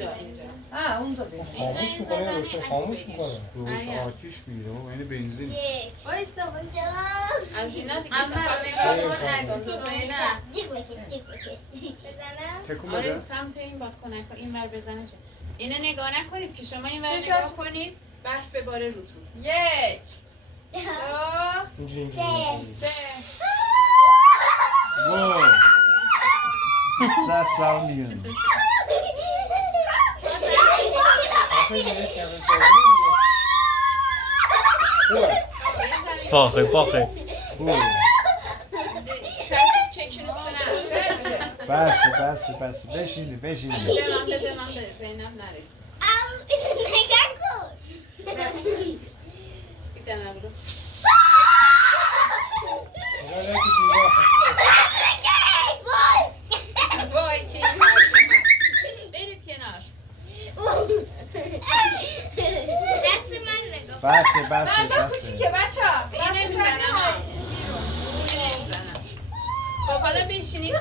اینجا اونجا بزن. خاموش میکنه روشن خاموش میکنه روش آتیش میگیره و این بنزین وایسا از اینا دیگه اما نگاه کن عزیز حسینم. تکون آره بده سمت این بادکنک ها این ور بزنه چه اینه نگاه نکنید که شما این ور نگاه کنید برف بباره روتون 1 2 جینگ 3 واو That's sounding. باخه شرطش چکشن üstüne بس بشینی devam de Zeynep neresi bir tane vurdu vay keyif Berit kenar دست من نگاه بس کوچیکه بچه‌ها اینه میزنم اینه میزنم خب حالا بشینید